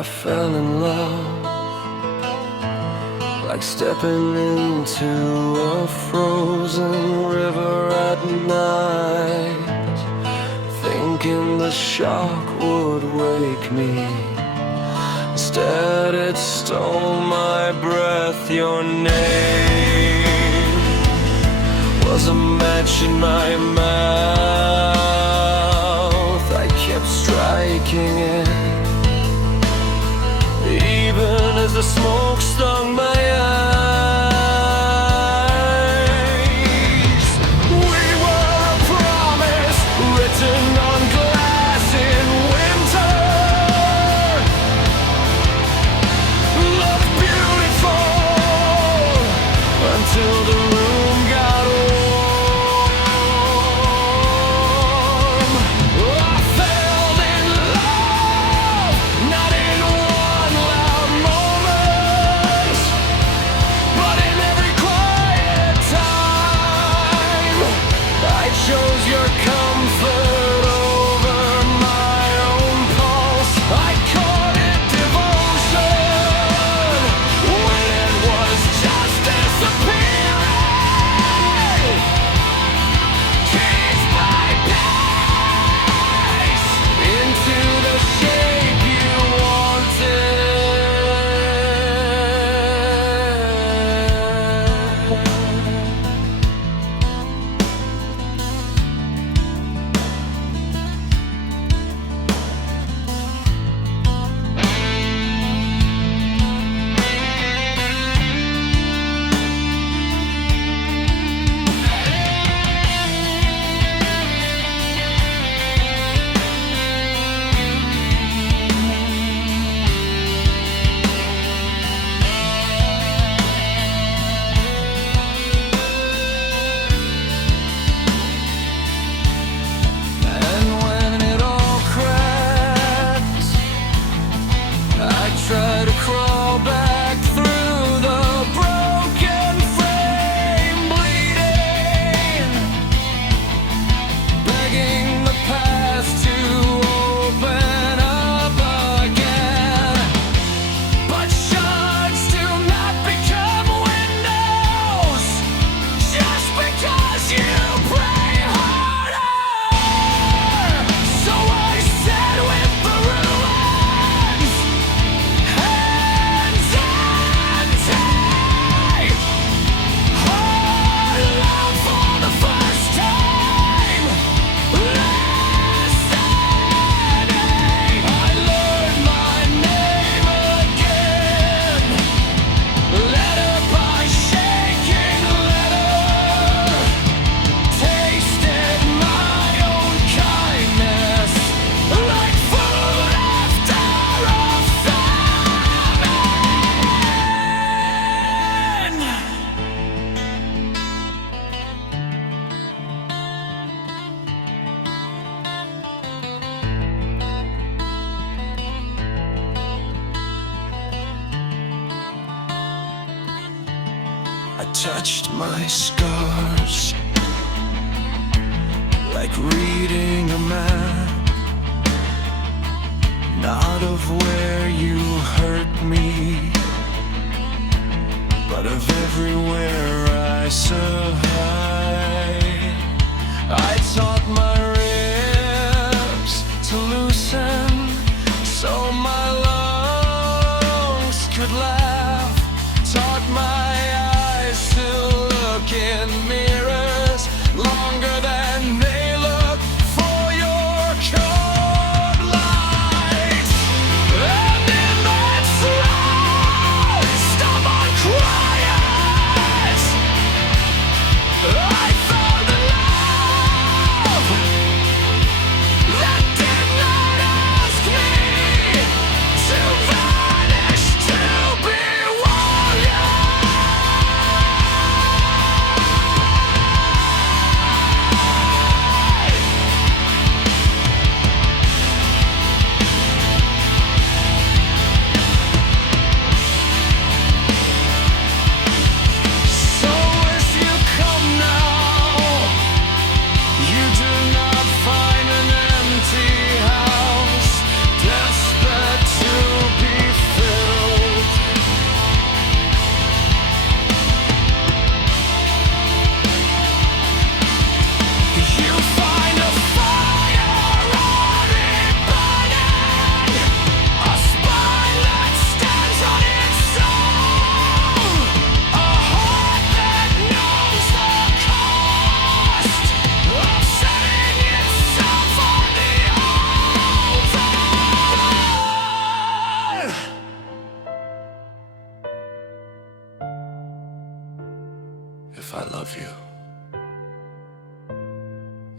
I fell in love, like stepping into a frozen river at night, thinking the shock would wake me. Instead it stole my breath. Your name was a match in my mouth. I kept striking it, even as the smoke stung my eyes. We were a promise written on glass in winter. Looked beautiful until the room got warm. I fell in love, not in one loud moment, but in every quiet time. I chose your comfort over my own pulse. I called it devotion when it was just disappearing. Piece by piece into the shape you wanted. And when it all cracked, I tried to crawl back through the broken frame, bleeding, begging the past to open up again. But shards do not become windows just because you pray harder. So I said with the ruins, hands empty. Hard love for the first time. Listening, I learned my name again. Letter by shaking letter, tasted my own kindness like food after a famine. I touched my scars like reading a map, not of where you hurt me, but of everywhere I survived. I taught my ribs to loosen so my lungs could laugh, taught my eyes to look in mirrors longer than they look for your cold light. And in that slow, stubborn quiet,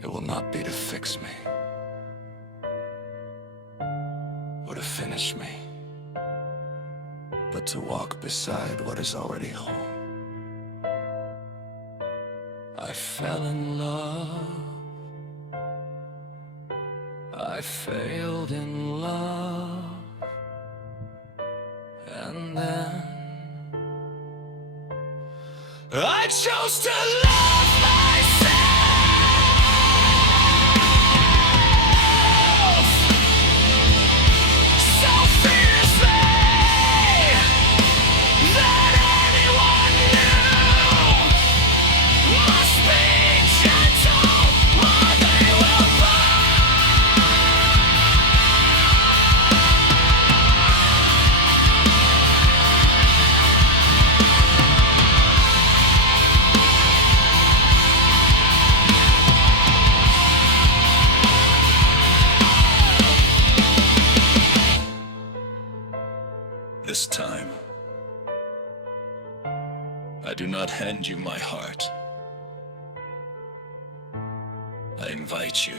It will not be to fix me or to finish me, but to walk beside what is already home. I fell in love, I failed in love, and then I chose to love myself so fiercely that anyone new must be gentle or they will burn. This time, I do not hand you my heart. I invite you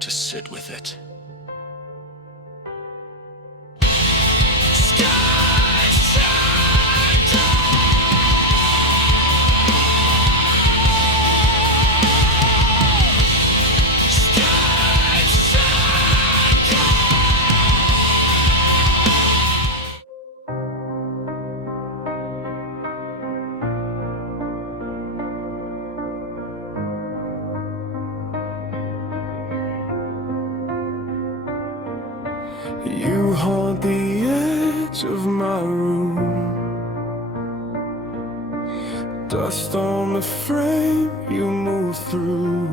to sit with it. You haunt the edge of my room, dust on the frame you move through.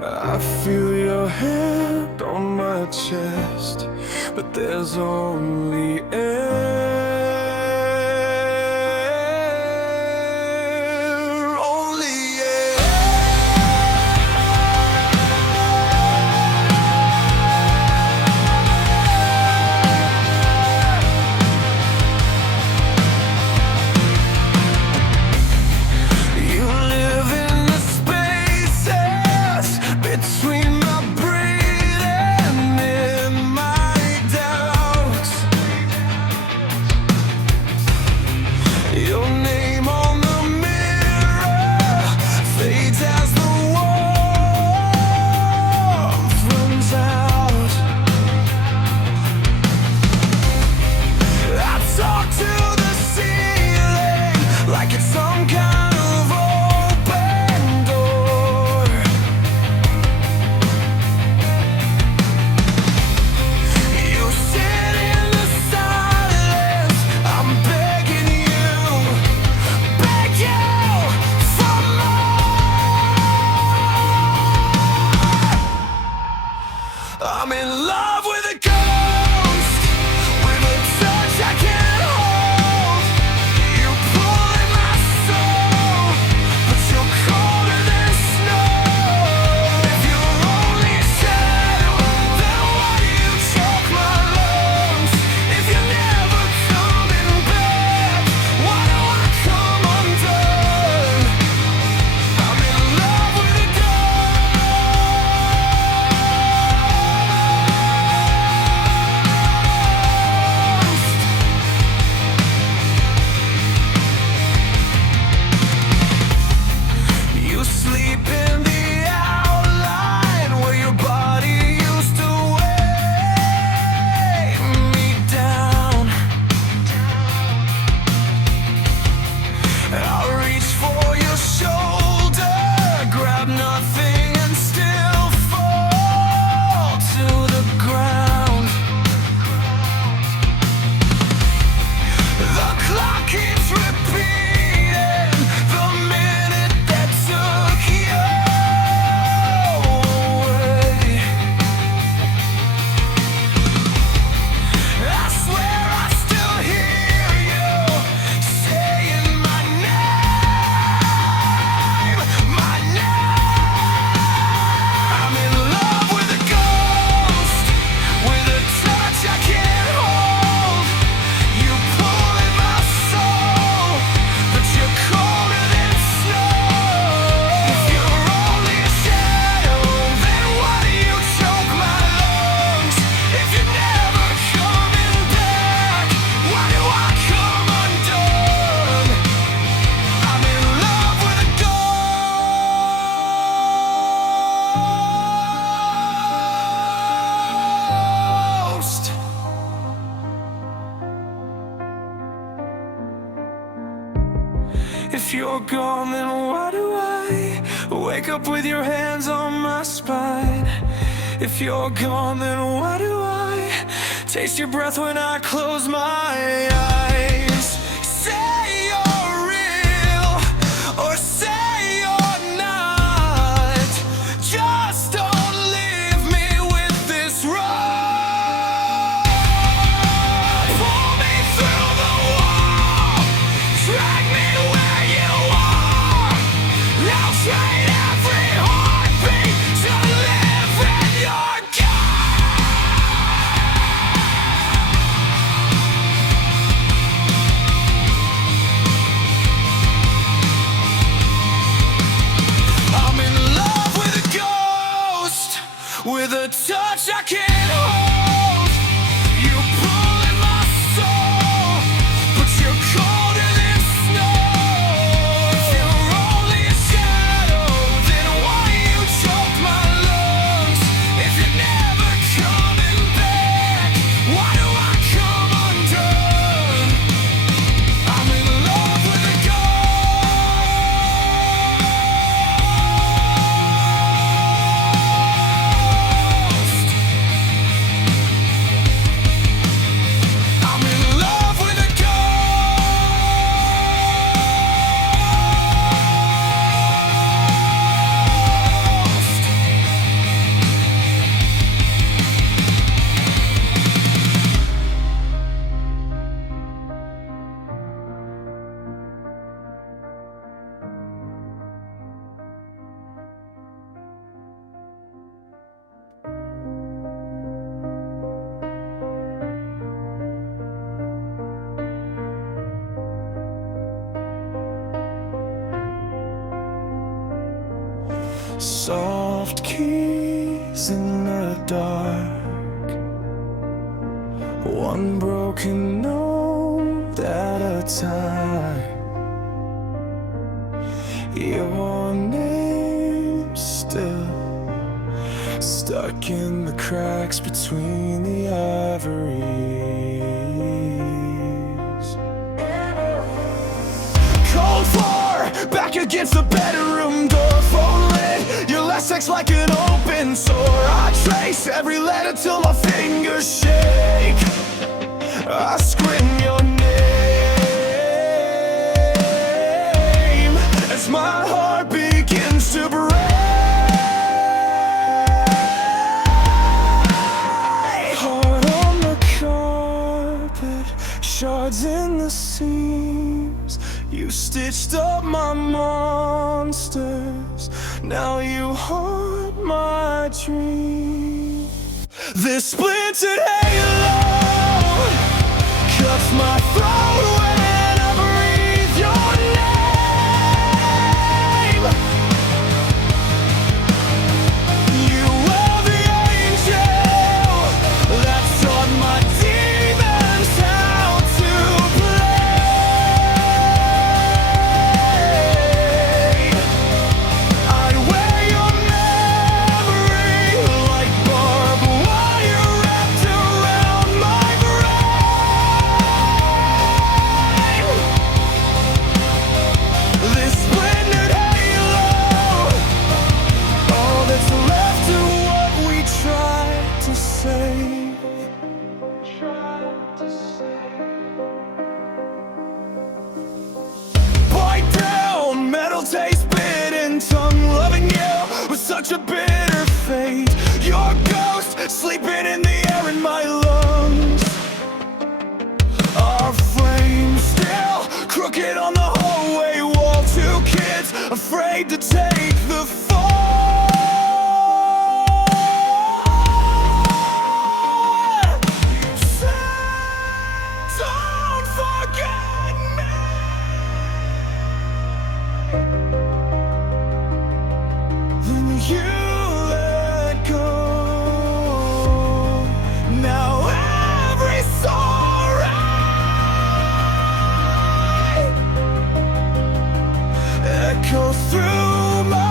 I feel your hand on my chest, but there's only air, only air. You live in the spaces between my breathing and in my doubts. If you're gone, then why do I wake up with your hands on my spine? If you're gone, then why do I taste your breath when I close my eyes? Say you're real, or say you're not. Just don't leave me with this road. Pull me through the wall, drag me where you are. I'll trade every heartbeat to live in your I'm in love with a ghost, with a touch I can't hold. You pull in my soul, but you're colder than snow. If you're only a shadow, then why you choke my lungs? If you're never coming back, why do I come undone? I'm in love with a ghost. I'm in love with a ghost. Soft keys in the dark, one broken note at a time. Your name still stuck in the cracks between the ivories. Cold War, back against the bedroom door, phone lit, your last text like an open sore. I trace every letter till my fingers shake. I scream your name as my heart begins to break. Heart on the carpet, shards in the seams. You stitched up my monsters, now you haunt my dreams. This splintered halo cuts my throat when I breathe your name. You were the angel that taught my demons how to play. I wear your memory like barbed wire wrapped around my brain. This splintered halo, all that's left of what we tried to save. Bite down, metal taste, bit and tongue. Loving you was such a bitter fate. Your ghost sleeping in the air in my lungs. Our flames still crooked on the hallway wall. Two kids afraid to take the fall. You said, don't forget me. Then you let go. Now every sorrow echoes through my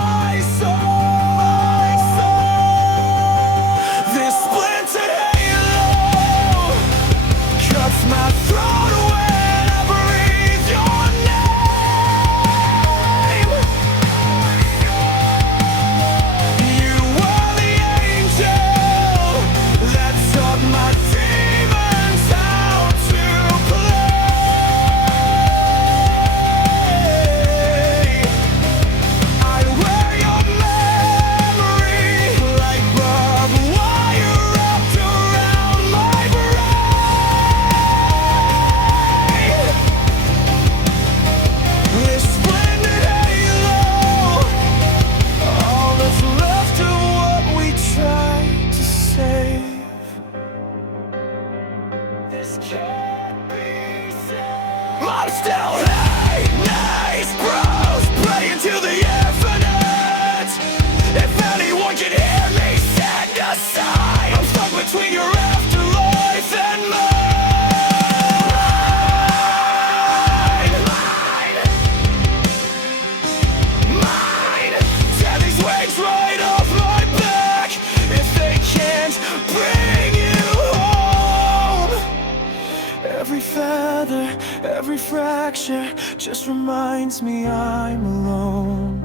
every fracture just reminds me I'm alone.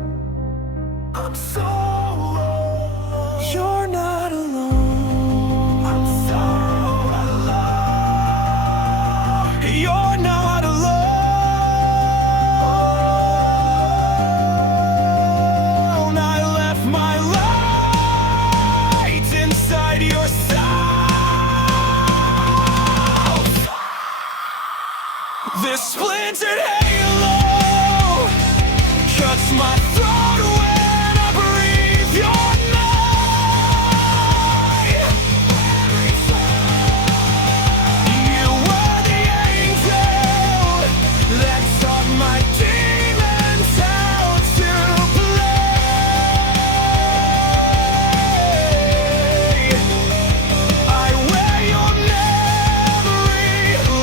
I'm so alone. You're not alone. I'm so alone. You're not alone. I left my light inside your soul. This splintered halo cuts my throat when I breathe your name. You were the angel that taught my demons how to play. I wear your memory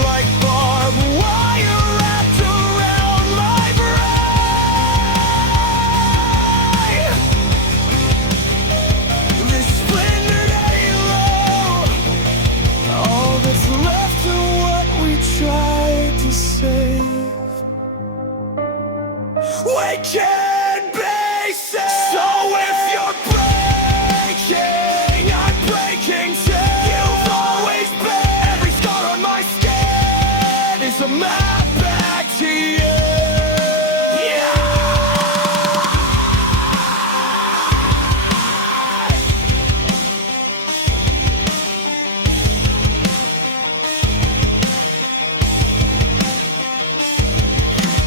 like barbed wire wrapped around my brain. This splintered halo, all that's left of what we tried to save. We can't be saved. So if you're breaking, I'm breaking too. You've always been. Every scar on my skin is a map back to you. Yeah.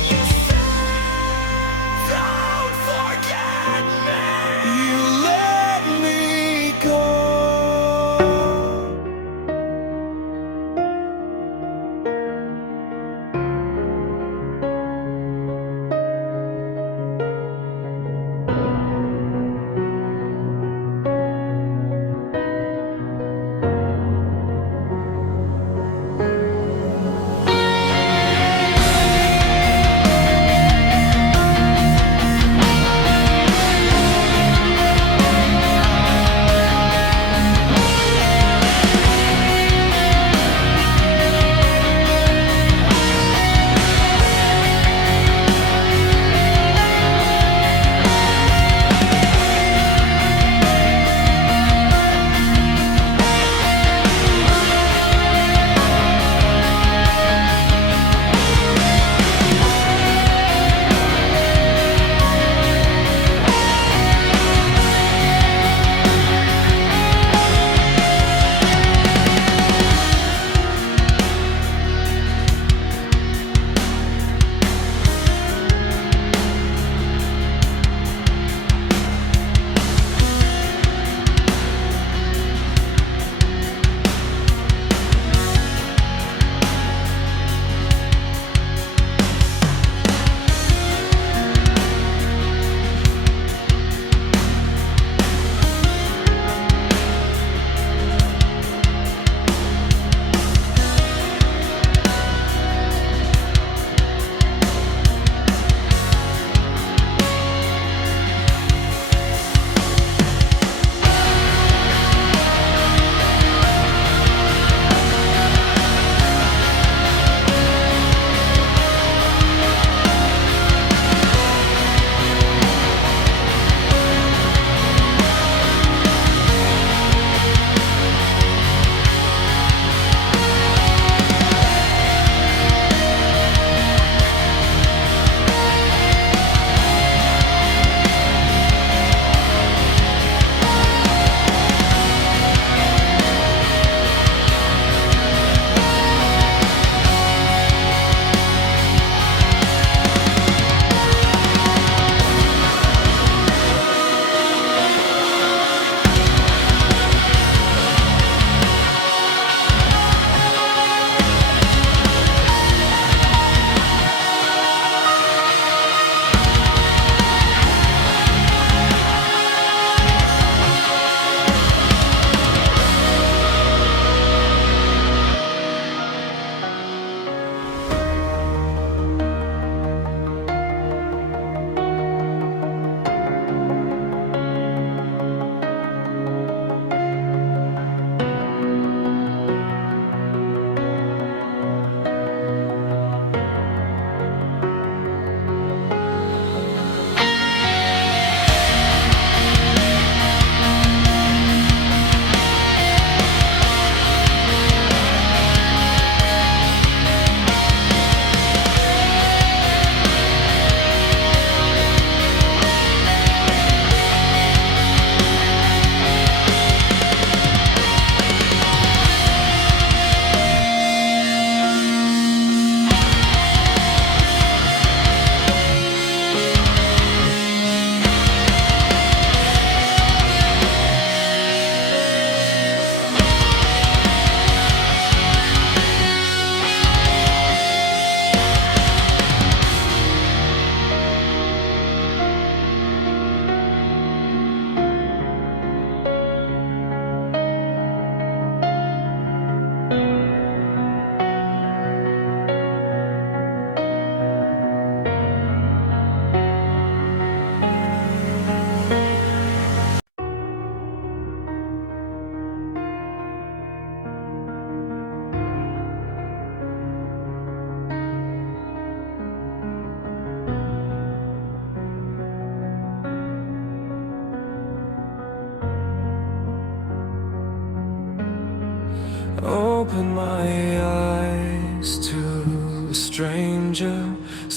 You said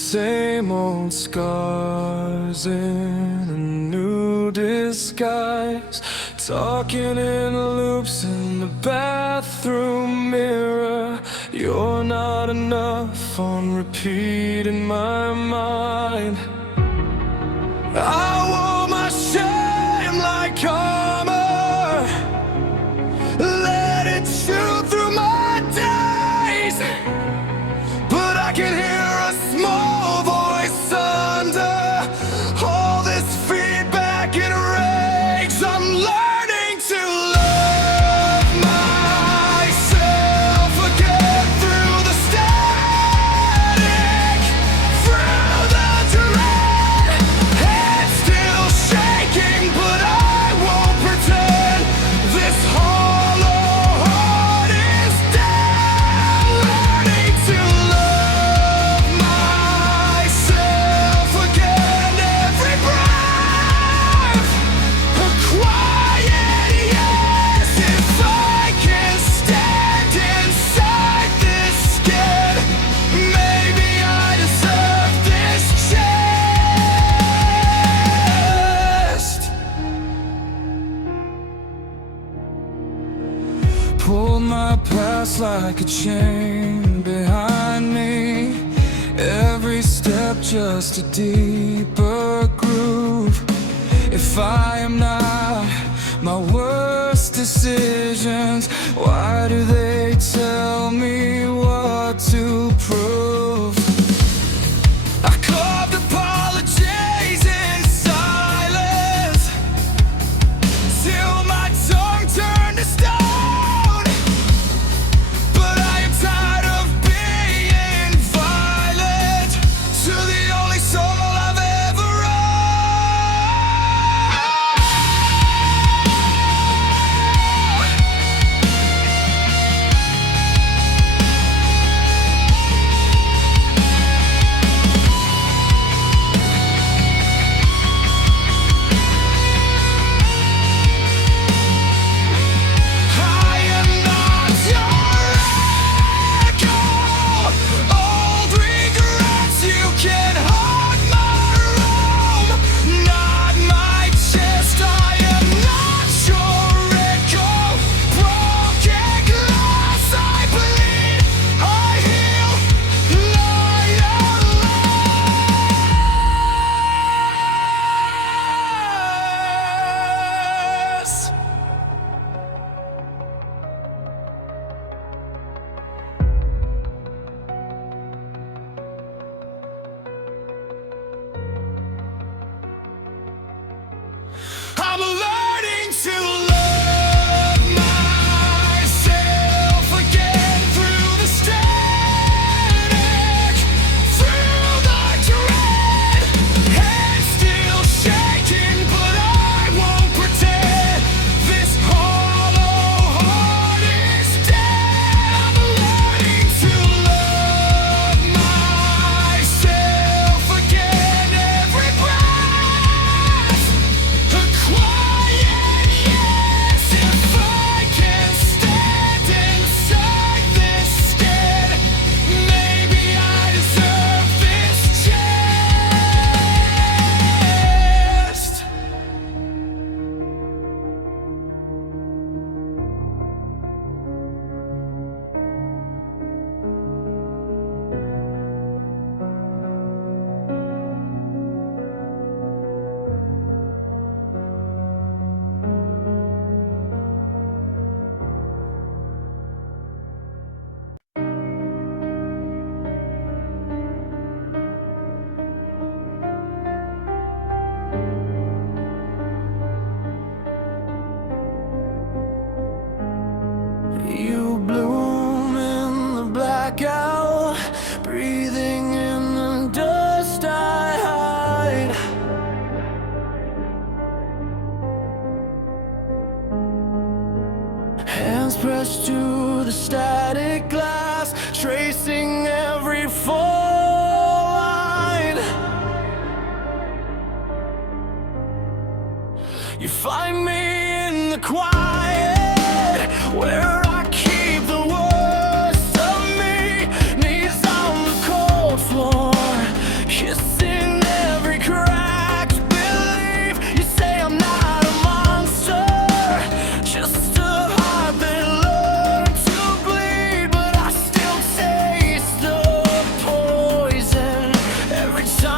same old scars in a new disguise, talking in loops in the bathroom mirror. You're not enough on repeat in my mind. I wore my shame like armor, let it shoot through my days, but I can hear a small voice under all this feedback and rage. I'm learning to love myself again through the static, through the dread. Head still shaking, but I won't pretend this hollow heart is dead. Learning to love myself again, every breath a quiet yes. If I can stand inside this skin, maybe I deserve this chest. Pulled my past like a chain behind me, every step just a deeper groove. If I am not my worst decisions, why do they tell me what to prove? I carved apologies in silence till my tongue turned to stone. But I am tired of being violent to the only soul I've ever I am not your echo. Old regrets, you can haunt my room, not my chest. I am not your echo. Broken glass, I bleed, I heal, lie less. I'm learning to love myself again through the static, through the dread. Head still shaking, but I won't pretend this hollow heart is dead. I'm learning to love myself again, every breath a quiet yes. If I can stand inside this skin, maybe I deserve this chest. You bloom in the blackout, breathing in the dust I hide. Hands pressed to the static glass, tracing every fall line. You find me in the quiet, where I keep the worst of me. Knees on the cold floor,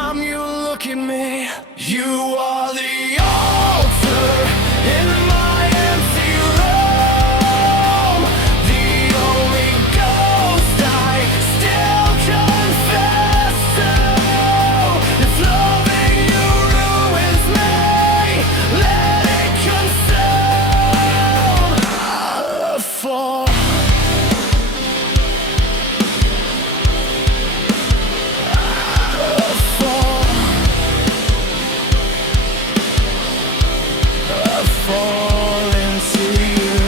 time you look at me. You are the altar in my empty room, the only ghost I still confess to. If loving you ruins me, let it consume. Fall. Fall into you.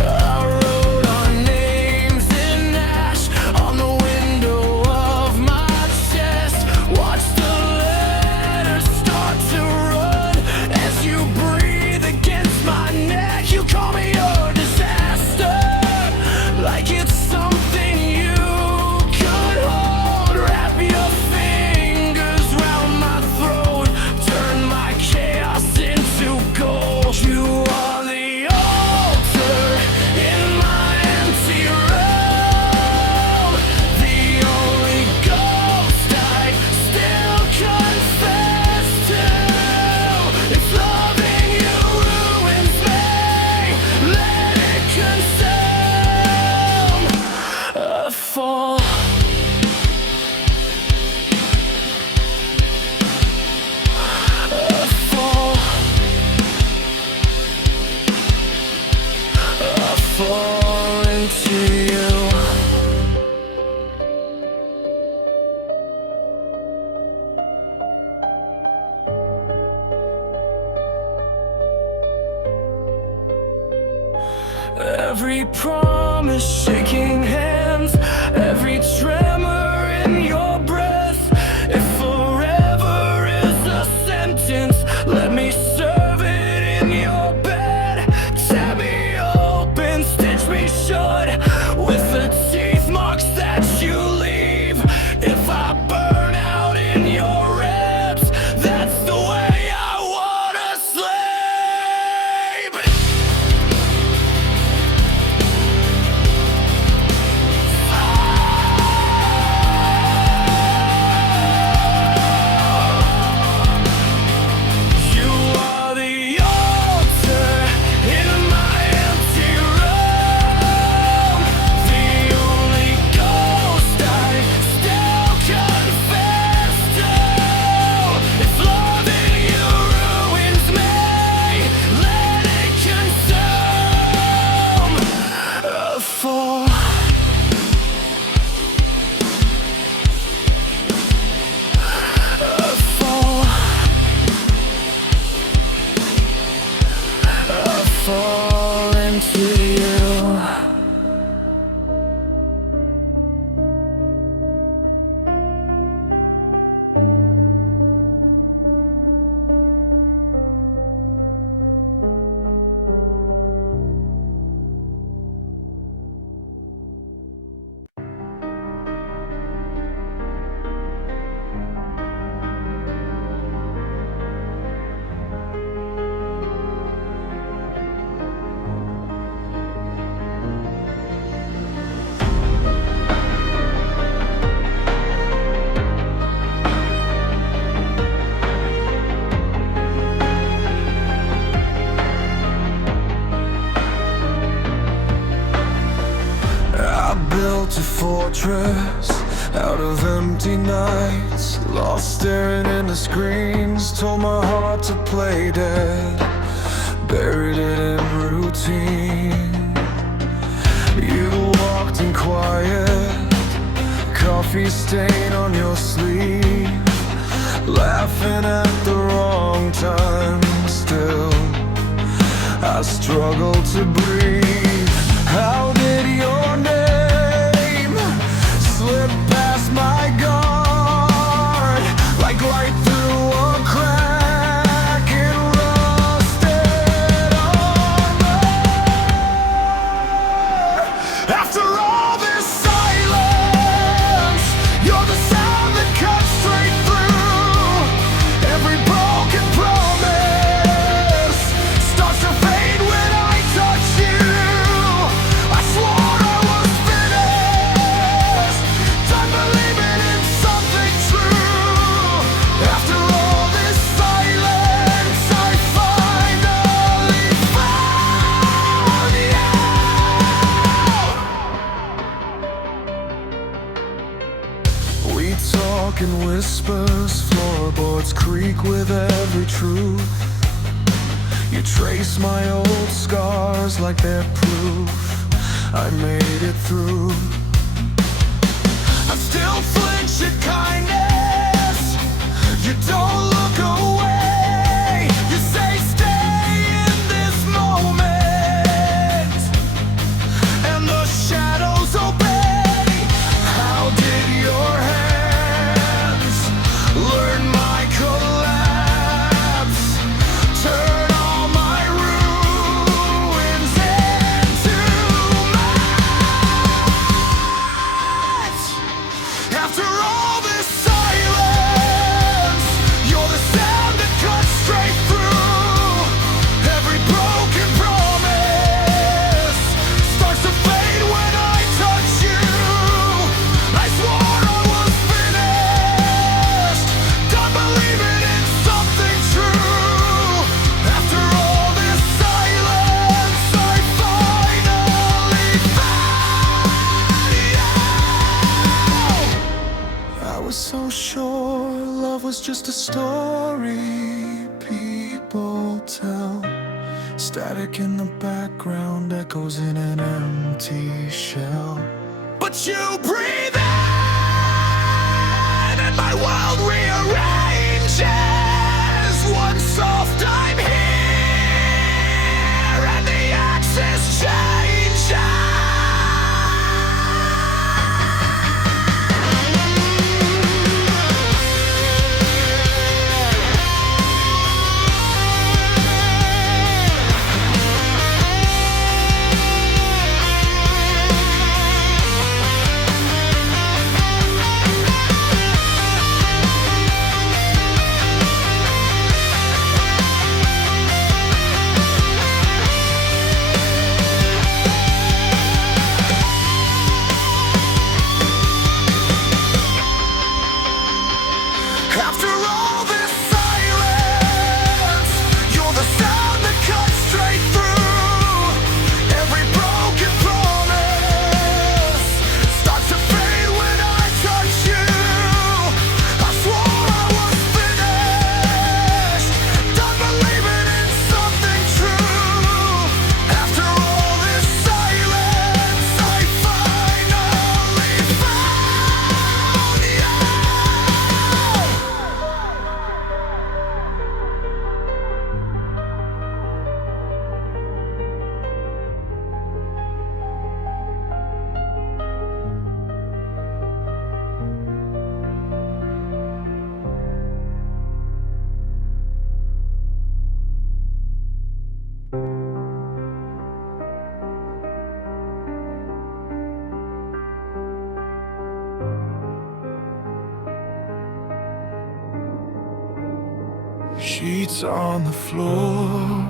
I wrote our names in ash on the window of my chest. Watch the letters start to run as you breathe against my neck. You call me your disaster, like it's something you could hold. Wrap your fingers round my throat, turn my chaos into gold. You are the altar in my empty room, the only ghost I still confess to. If loving you ruins me, let it consume. Fall. Fall. Fall into you. Every promise shaking hands, every tremor in your breath. If forever is a sentence, let me serve it in your bed. Tear me open, stitch me shut with the teeth marks that you leave. If I burn out in your ribs, that's the way I wanna sleep. You are the altar in my empty room, the only ghost I still confess to. If loving you ruins me, let it consume. Fall. Fall into you. I built a fortress out of empty nights, lost staring into screens, told my heart to play dead, buried it in routine. You walked in quiet, coffee stain on your sleeve, laughing at the wrong time. Still, I struggle to breathe. How did your name slip past my guard, like light through a crack in rusted armor? After all this silence, you're the sound that cuts straight through every broken promise. whispers, floorboards creak with every truth. You trace my old scars like they're proof I made it through. I still flinch at kindness. You don't look away. You say stay in this moment, and the shadows obey. How did your hands learn my collapse? Turn all my ruins into mats. After all this silence, you're the sound that cuts straight through. Every broken promise starts to fade when I touch you. I swore I was finished, done believing in something true. After all this silence, I finally found you. I was so sure love was just a story people tell. Static in the background, echoes in an empty shell. But you breathe in, and my world rearranges. One soft I'm here, and the axis changes. After all this silence, you're the sound that cuts straight through. Every broken promise starts to fade when I touch you. I swore I was finished, done believing in something true. After all this silence, I finally found you. Sheets on the floor,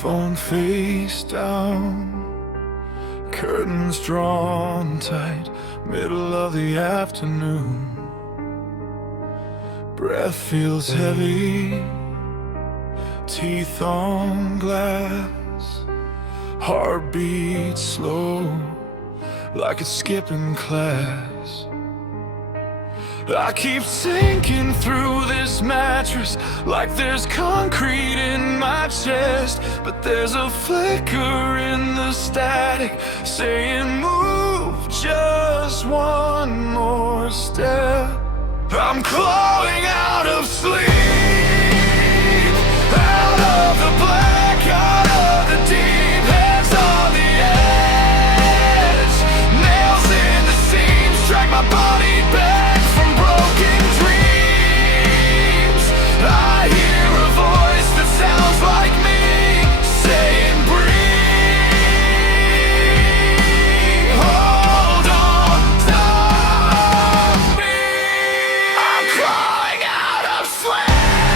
phone face down, curtains drawn tight, middle of the afternoon. Breath feels heavy, teeth on glass, heartbeat slow, like it's skipping class. I keep sinking through this mattress like there's concrete in my chest, but there's a flicker in the static saying move just one more step. I'm clawing out of sleep, out of the black, out of the deep, hands on the edge, nails in the seams, drag my body back from broken dreams. I hear a voice that sounds like me saying breathe, hold on, stop me. I'm crying out of sleep.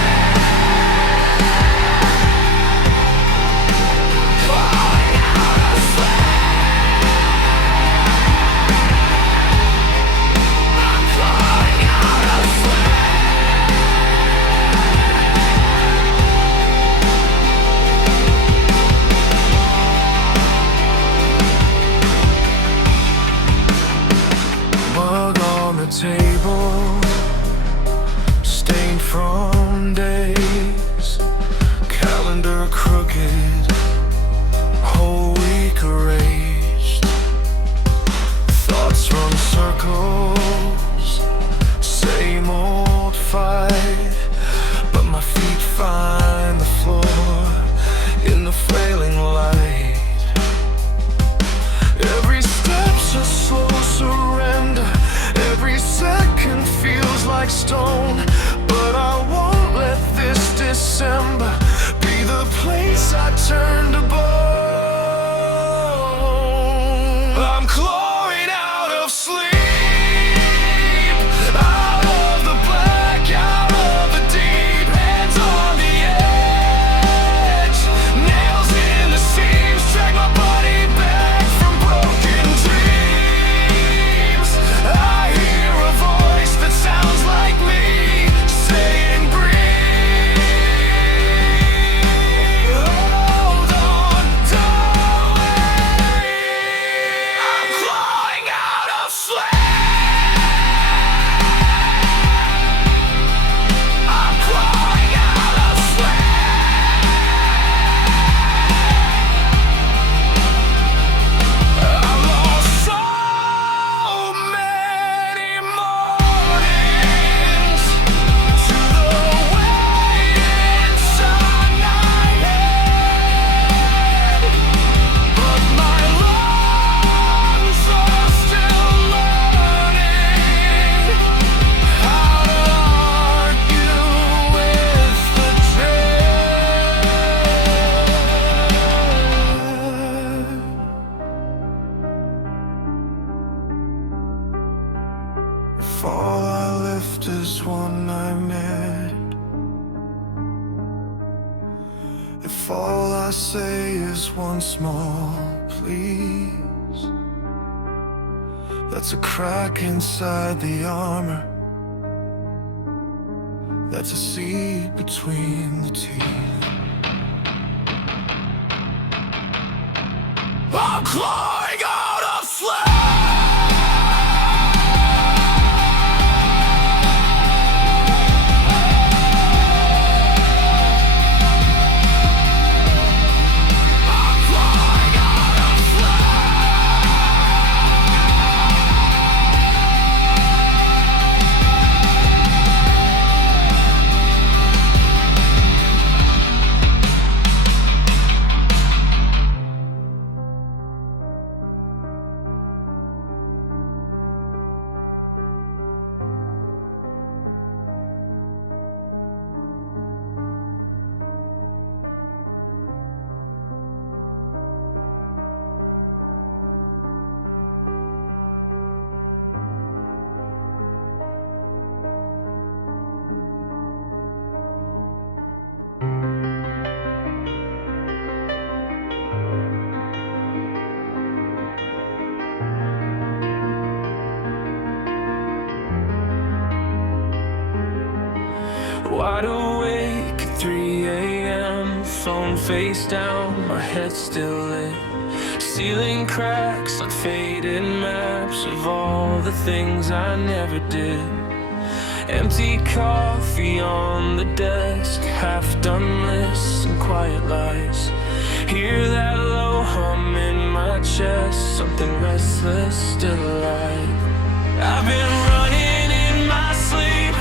the place I turned to bone. I'm clawing out of sleep, out of the black, out of the deep. Hands on the edge, nails in the seams, drag my body back from broken dreams. I hear a voice that sounds like me, saying breathe. Hold on, don't leave. I'm clawing out of sleep. I'm clawing out of sleep. I've lost so many mornings to the way inside my head, but my lungs are still learning how to argue with the dread. If all I lift is one nightmare, if all I say is one small please, that's a crack inside the armor, that's a seed between the teeth. I'm clawing out of sleep. I'm clawing out of Wide awake at 3 a.m., phone face down, my head still lit. Ceiling cracks on faded maps of all the things I never did. Empty coffee on the desk, half-done lists and quiet lies. Hear that low hum in my chest, something restless, still alive. I've been running in my sleep,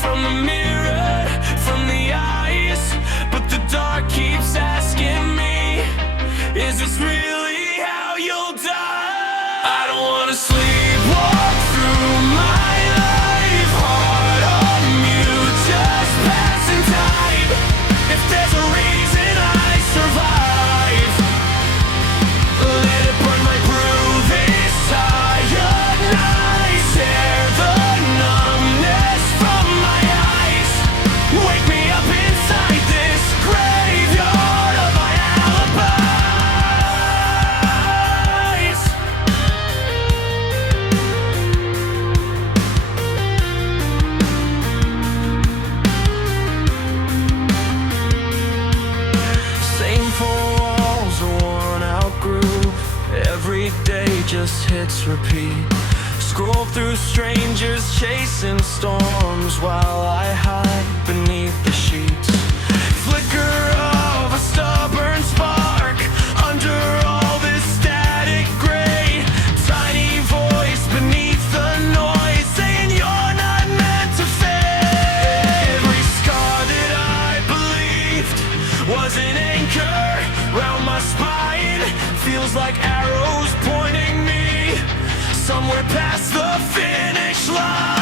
from the mirror, from the eyes, but the dark keeps asking me, is this really how you'll die? I don't wanna sleepwalk through my life, heart on mute, just passing time. If there's a reason I survive, let it burn my brew this tired night. Tear the numbness from my eyes, wake me up inside this graveyard of my alibis. Same four walls, a worn-out groove. Every day just hits repeat. Scroll through strangers chasing storms while I hide beneath the sheets. Flicker of a stubborn spark under all this static gray. Tiny voice beneath the noise saying you're not meant to fade. Every scar that I believed was an anchor round my spine. Feels like arrows pointing me somewhere past the finish line.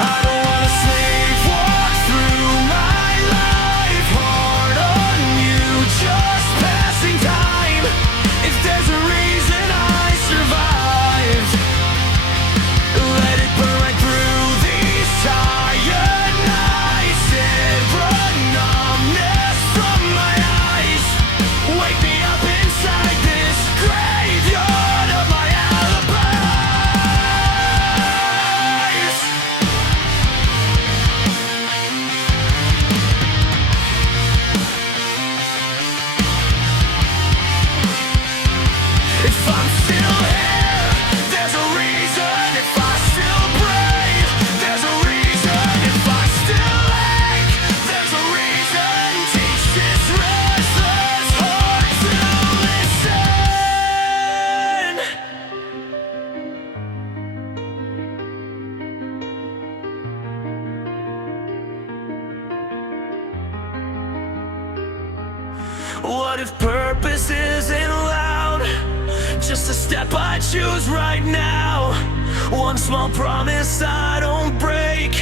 I don't wanna sleepwalk through my life, heart on you, What if purpose isn't loud? Just a step I choose right now. One small promise I don't break.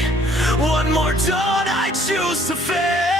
One more dawn I choose to face.